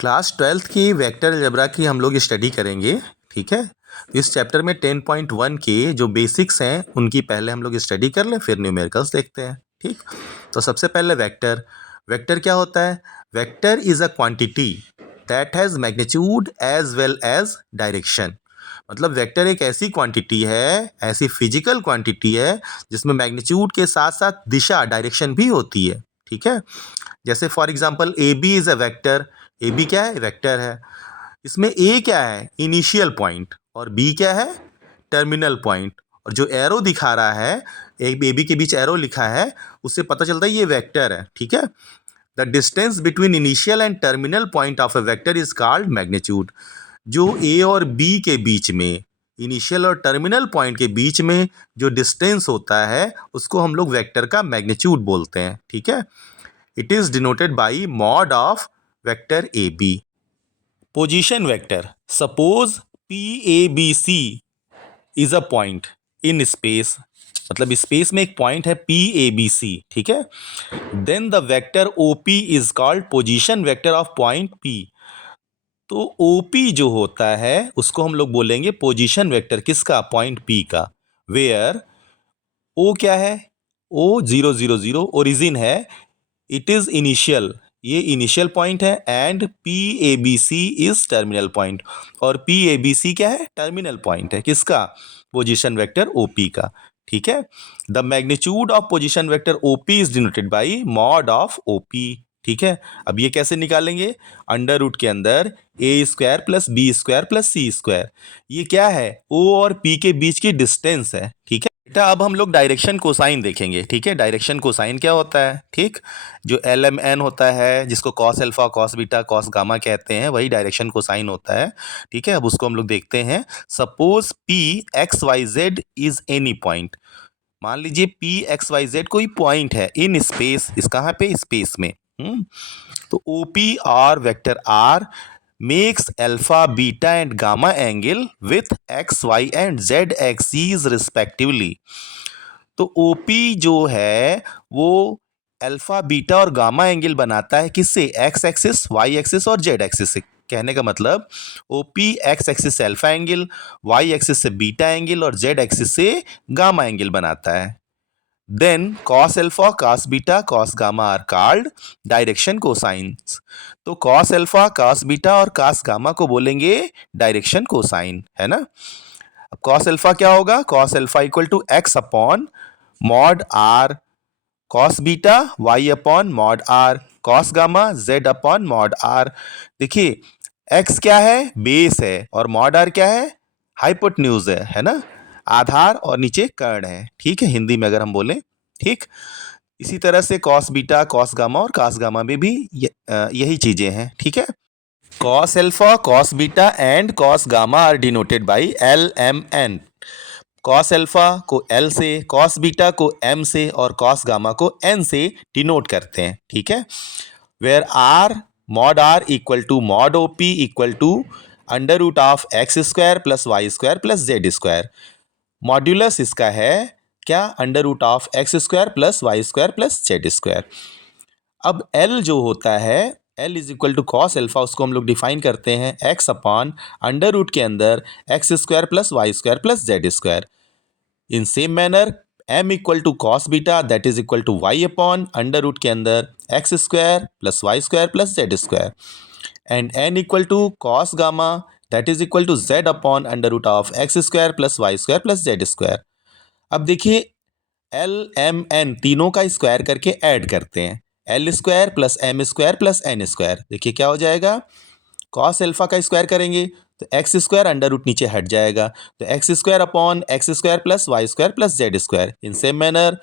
Class 12th की vector algebra की हम लोग स्टडी करेंगे। ठीक है, इस चैप्टर में 10.1 के जो बेसिक्स हैं उनकी पहले हम लोग स्टडी कर लें, फिर न्यूमेरिकल्स देखते हैं। ठीक, तो सबसे पहले वेक्टर। वेक्टर क्या होता है? Vector is a quantity that has magnitude as well as direction. मतलब वेक्टर एक ऐसी क्वांटिटी है, ऐसी फिजिकल क्वांटिटी है जिसमें मैग्नीट्यूड के साथ साथ दिशा, डायरेक्शन भी होती है। ठीक है, जैसे for example A B is a vector. A B क्या है? वेक्टर है। इसमें ए क्या है? इनिशियल पॉइंट, और बी क्या है? Terminal point. और जो एरो दिखा रहा है, ए बी के बीच एरो लिखा है, उससे पता चलता है ये वेक्टर है। ठीक है, the distance between initial and terminal point of A vector is called magnitude. जो ए और बी के बीच में, इनिशियल और टर्मिनल पॉइंट के बीच में जो डिस्टेंस होता है उसको हम लोग वेक्टर का मैग्नीट्यूड बोलते हैं। ठीक है, it is denoted by mod of vector AB. Position vector. Suppose PABC is a point in space. मतलब स्पेस में एक पॉइंट है PABC। ठीक है, then the vector OP is called position vector of point P। तो OP जो होता है उसको हम लोग बोलेंगे पोजीशन वेक्टर किसका? पॉइंट P का। वेयर O क्या है? O 0 0 0 ओरिजिन है। इट इज इनिशियल, ये इनिशियल पॉइंट है। And P A B C is terminal point, और पी ए बी सी क्या है? टर्मिनल पॉइंट है किसका? पोजीशन वेक्टर ओ पी का। ठीक है, the magnitude of position vector O P is denoted by mod of O P. ठीक है, अब ये कैसे निकालेंगे? अंडर रूट के अंदर a square plus b square plus c square. ये क्या है? ओ और पी के बीच की डिस्टेंस है। ठीक है बेटा, अब हम लोग डायरेक्शन कोसाइन देखेंगे। ठीक है, डायरेक्शन कोसाइन क्या होता है? ठीक, जो एल एम एन होता है, जिसको cos alpha, cos beta, cos gamma कहते हैं, वही डायरेक्शन कोसाइन होता है। ठीक है, अब उसको हम लोग देखते हैं। Suppose P X Y Z is any point. मान लीजिए पी एक्स वाई जेड कोई पॉइंट है इन स्पेस। इस कहाँ पे? स्पेस में। तो O P R vector R makes alpha, beta and gamma angle with x, y and z axes respectively। तो OP जो है वो अल्फा, बीटा और गामा एंगल बनाता है किससे? एक्स एक्सिस, वाई एक्सिस और जेड एक्सिस से। कहने का मतलब OP एक्स एक्सिस से अल्फा एंगल, वाई एक्सिस से बीटा एंगल और जेड एक्सिस से गामा एंगल बनाता है। Then cos alpha, cos beta, cos gamma are called direction cosines. तो cos अल्फा, cos बीटा और cos गामा को बोलेंगे डायरेक्शन कोसाइन, है ना। अब cos अल्फा क्या होगा? cos alpha equal to x upon mod R, cos beta y upon mod R, cos gamma z upon mod R. देखिए x क्या है? बेस है, और मॉड आर क्या है? हाइपोटेन्यूज है ना, आधार, और नीचे कर्ण है। ठीक है, हिंदी में अगर हम बोलें। ठीक, इसी तरह से कॉस बीटा, कॉस गामा और कास गामा में भी यही चीजें हैं। ठीक है, cos alpha, cos beta and cos gamma are denoted by L M N. Cos alpha को एल से, कॉस बीटा को एम से और कॉस गामा को एन से डिनोट करते हैं। ठीक है, where R, mod R equal to mod O P equal to under root of X square plus Y square plus Z square. Modulus इसका है क्या? Under root of X square plus Y square plus Z square. अब L जो होता है, L is equal to cos alpha, उसको हम लोग डिफाइन करते हैं एक्स अपॉन अंडर रूट के अंदर X square plus Y square plus Z square. In same manner M equal to cos beta, that is equal to Y upon under root के अंदर X square plus Y square plus Z square. And N equal to cos gamma, that is equal to Z upon under root of X square plus Y square plus Z square. अब देखिए L M N तीनों का square करके add करते हैं। L square plus M square plus N square, देखिए क्या हो जाएगा? कॉस अल्फा का स्क्वायर करेंगे तो एक्स स्क्वायर अंडर रूट नीचे हट जाएगा, तो X square upon X square plus Y square plus Z square. In same manner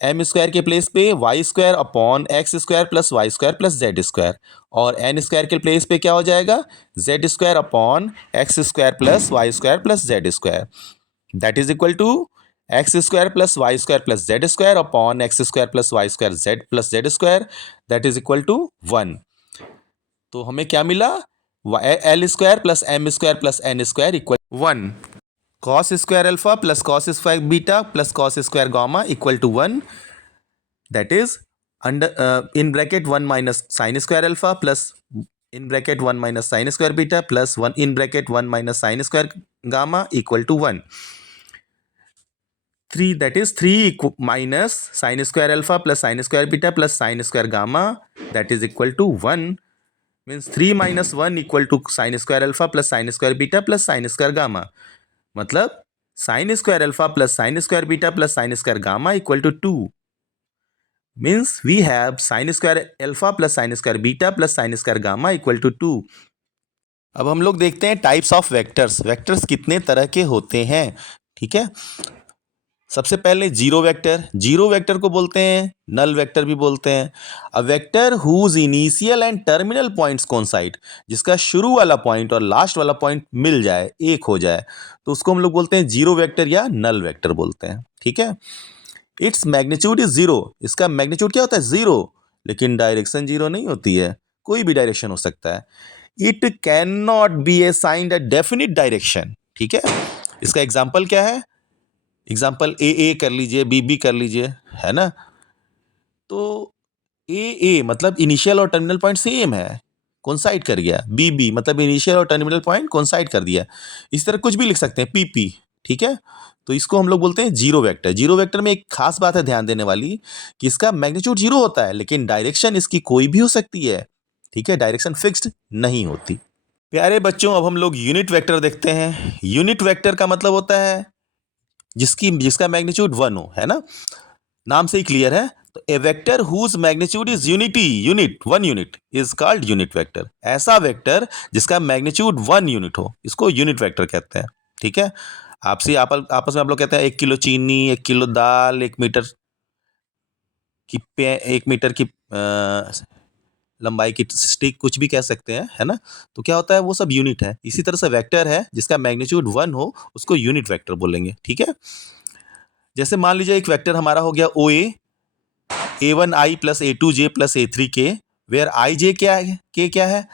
M square के प्लेस पे Y square upon X square plus Y square plus Z square, और N square के place पे क्या हो जाएगा? Z square upon X square plus Y square plus Z square, that is equal to X square plus Y square plus Z square upon X square plus Y square Z plus Z square, that is equal to 1। तो हमें क्या मिला? L square plus M square plus N square equal 1। Cos square alpha plus cos square beta plus cos square gamma equal to 1, that is under in bracket 1 minus sine square alpha plus in bracket 1 minus sine square beta plus 1 in bracket 1 minus sine square gamma equal to 1. 3 that is 3 minus sin square alpha plus sin square beta plus sin square gamma that is equal to 1 means 3 minus 1 equal to sin square alpha plus sin square beta plus sin square gamma. मतलब sin square alpha plus sin square beta plus sin square gamma equal to 2 means we have sin square alpha plus sin square beta plus sin square gamma equal to 2. अब हम लोग देखते हैं types of vectors. Vectors कितने तरह के होते हैं. ठीक है, सबसे पहले जीरो वेक्टर. जीरो वेक्टर को बोलते हैं नल वेक्टर भी बोलते हैं. A vector whose initial and terminal points coincide, जिसका शुरू वाला पॉइंट और लास्ट वाला पॉइंट मिल जाए, एक हो जाए, तो उसको हम लोग बोलते हैं जीरो वेक्टर या नल वेक्टर बोलते हैं. ठीक है, इट्स मैग्नीट्यूड इज जीरो. इसका मैग्नीट्यूड क्या होता है? जीरो. लेकिन डायरेक्शन जीरो नहीं होती है, कोई भी डायरेक्शन हो सकता है. It can not be assigned a definite direction. ठीक है, इसका एग्जाम्पल क्या है? एग्जाम्पल ए कर लीजिए, बी कर लीजिए, है ना. तो ए मतलब इनिशियल और टर्मिनल पॉइंट सेम है, कोइंसाइड कर गया. बी मतलब इनिशियल और टर्मिनल पॉइंट कोइंसाइड कर दिया. इस तरह कुछ भी लिख सकते हैं, पी. ठीक है, तो इसको हम लोग बोलते हैं जीरो वेक्टर. जीरो वेक्टर में एक खास बात है ध्यान देने वाली, कि इसका मैग्नीट्यूड जीरो होता है, लेकिन डायरेक्शन इसकी कोई भी हो सकती है. ठीक है, डायरेक्शन फिक्स्ड नहीं होती. प्यारे बच्चों, अब हम लोग यूनिट वेक्टर देखते हैं. यूनिट वेक्टर का मतलब होता है जिसका मैग्नीट्यूड 1 हो, है ना. नाम से ही क्लियर है. तो a vector whose magnitude is unit 1 unit is called unit vector. ऐसा वेक्टर जिसका मैग्नीट्यूड 1 यूनिट हो, इसको यूनिट वेक्टर कहते हैं. ठीक है, आपस में आप लोग कहते हैं 1 किलो चीनी, 1 किलो दाल, 1 मीटर की लंबाई की स्टिक, कुछ भी कह सकते हैं, है ना. तो क्या होता है, वो सब यूनिट है. इसी तरह से वेक्टर है जिसका मैग्नीट्यूड 1 हो, उसको यूनिट वेक्टर बोलेंगे. ठीक है, जैसे मान लीजिए एक वेक्टर हमारा हो गया ओ A1i plus A2j plus A3k, where i j क्या है, के क्या है,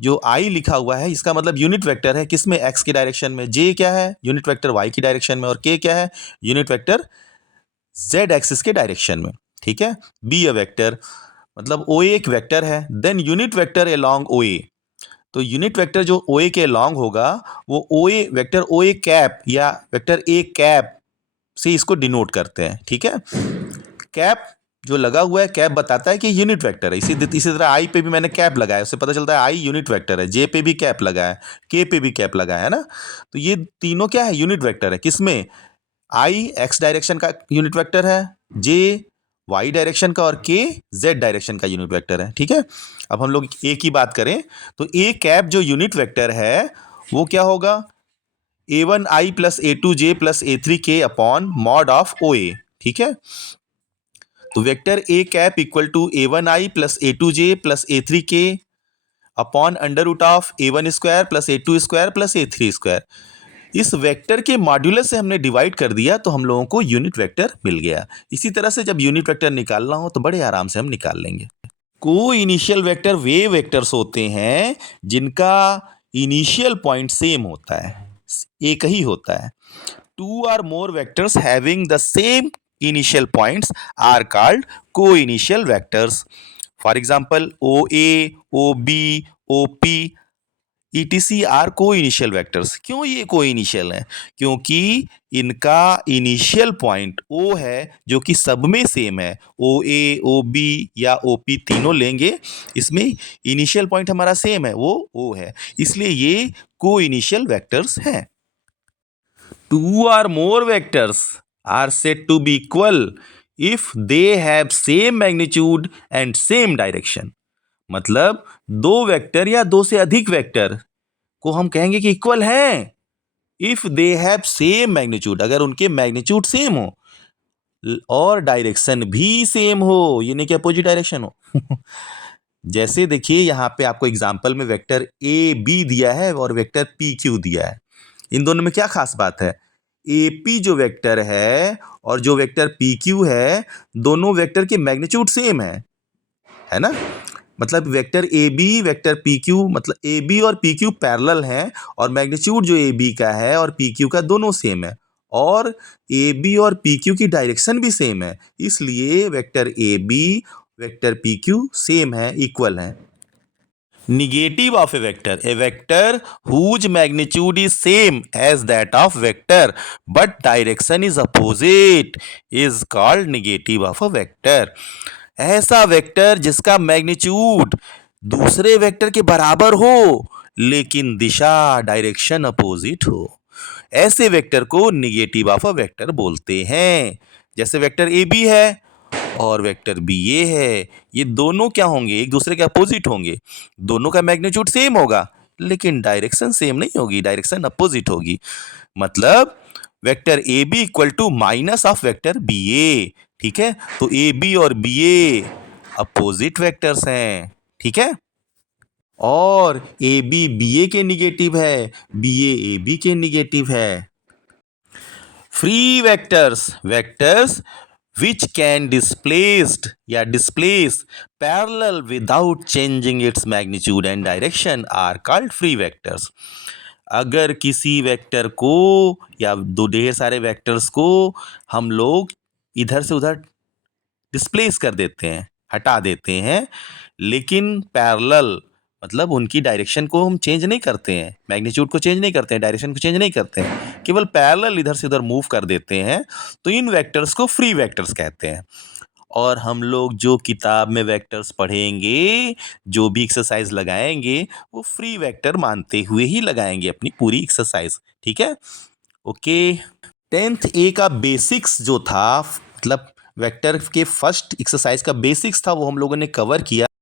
जो i लिखा हुआ है इसका मतलब यूनिट वेक्टर है. किस में? x की डायरेक्शन में. j क्या है? यूनिट वेक्टर y की डायरेक्शन में. और k क्या है? यूनिट वेक्टर z एक्सिस के डायरेक्शन में. ठीक है, बी अ वेक्टर मतलब OA एक वेक्टर है. Then unit vector along OA. तो यूनिट वेक्टर जो OA के अलोंग होगा, वो OA वेक्टर OA कैप या वेक्टर A कैप से इसको डिनोट करते हैं. ठीक है, कैप जो लगा हुआ है, कैप बताता है कि यूनिट वेक्टर है. इसी तरह आई पे भी मैंने कैप लगाया, उससे पता चलता है आई यूनिट वेक्टर है. जे पे भी कैप लगा है, के पे भी कैप लगा है ना. तो ये तीनों क्या है? यूनिट वेक्टर है. किसमें? आई एक्स डायरेक्शन का यूनिट वेक्टर है, जे वाई डायरेक्शन का, और के जेड डायरेक्शन का यूनिट वेक्टर है. ठीक है, अब हम लोग ए की बात करें तो ए कैप जो यूनिट वेक्टर है वो क्या होगा? A1i plus A2j plus A3k upon mod of OA. ठीक है, तो vector A cap equal to A1i plus A2j plus A3k upon under root of A1 square plus A2 square plus A3 square. इस vector के modulus से हमने divide कर दिया तो हम लोगों को यूनिट वेक्टर मिल गया. इसी तरह से जब यूनिट वेक्टर निकालना हो तो बड़े आराम से हम निकाल लेंगे. को इनिशियल वेक्टर वे वेक्टर्स होते हैं जिनका इनिशियल पॉइंट सेम होता है, एक ही होता है. Two or more vectors having the same initial points are called co-initial vectors. For example, OA, OB, OP, etc are co-initial vectors. क्यों ये co-initial हैं? क्योंकि इनका इनिशियल पॉइंट O है जो कि सब में सेम है. OA, OB या OP तीनों लेंगे, इसमें इनिशियल पॉइंट हमारा सेम है, वो O है, इसलिए ये co-initial vectors हैं. Two or more vectors are said to be equal if they have same magnitude and same direction. मतलब दो वेक्टर या दो से अधिक वेक्टर को हम कहेंगे कि इक्वल हैं if they have same magnitude, अगर उनके मैग्नीट्यूड सेम हो और डायरेक्शन भी सेम हो, ये नहीं कि अपोजिट डायरेक्शन हो. जैसे देखिए यहाँ पे आपको एग्जांपल में वेक्टर ए बी दिया है और वेक्टर पी क्यू दिया है. इन दोनों में क्या खास बात है? AP जो वेक्टर है और जो वेक्टर PQ है, दोनों वेक्टर के मैग्नीट्यूड सेम है ना. मतलब वेक्टर AB वेक्टर PQ, मतलब AB और PQ पैरेलल हैं और मैग्नीट्यूड जो AB का है और PQ का दोनों सेम है, और AB और PQ की डायरेक्शन भी सेम है, इसलिए vector AB vector PQ same है, इक्वल है. Negative of a vector whose magnitude is same as that of vector but direction is opposite is called negative of a vector. ऐसा vector जिसका magnitude दूसरे vector के बराबर हो लेकिन दिशा direction opposite हो, ऐसे वेक्टर को निगेटिव ऑफ अ वेक्टर बोलते हैं। जैसे वेक्टर ए बी है और वेक्टर बी ए है, ये दोनों क्या होंगे, एक दूसरे के अपोजिट होंगे। दोनों का मैग्नीट्यूड सेम होगा लेकिन डायरेक्शन सेम नहीं होगी, डायरेक्शन अपोजिट होगी। मतलब vector A B equal to minus of vector B A. ठीक है, तो ए बी और बी ए अपोजिट वेक्टर्स हैं। ठीक है, और ए बी ए के निगेटिव है, बी ए बी के निगेटिव है। Free vectors, vectors which can displaced या displace parallel without changing its magnitude and direction are called free vectors. अगर किसी वेक्टर को या दो ढेर सारे वेक्टर्स को हम लोग इधर से उधर डिस्प्लेस कर देते हैं, हटा देते हैं, लेकिन पैरेलल मतलब उनकी डायरेक्शन को हम चेंज नहीं करते हैं, मैग्नीट्यूड को चेंज नहीं करते हैं, डायरेक्शन को चेंज नहीं करते हैं, केवल पैरेलल इधर से उधर मूव कर देते हैं, तो इन वेक्टर्स को फ्री वेक्टर्स कहते हैं। और हम लोग जो किताब में वेक्टर्स पढ़ेंगे, जो भी एक्सरसाइज लगाएंगे, वो फ्री वेक्टर मानते हुए ही लगाएंगे अपनी पूरी एक्सरसाइज। ठीक है, ओके। 10th ए का बेसिक्स जो था, मतलब वेक्टर के फर्स्ट एक्सरसाइज का बेसिक्स था, वो हम लोगों ने कवर किया।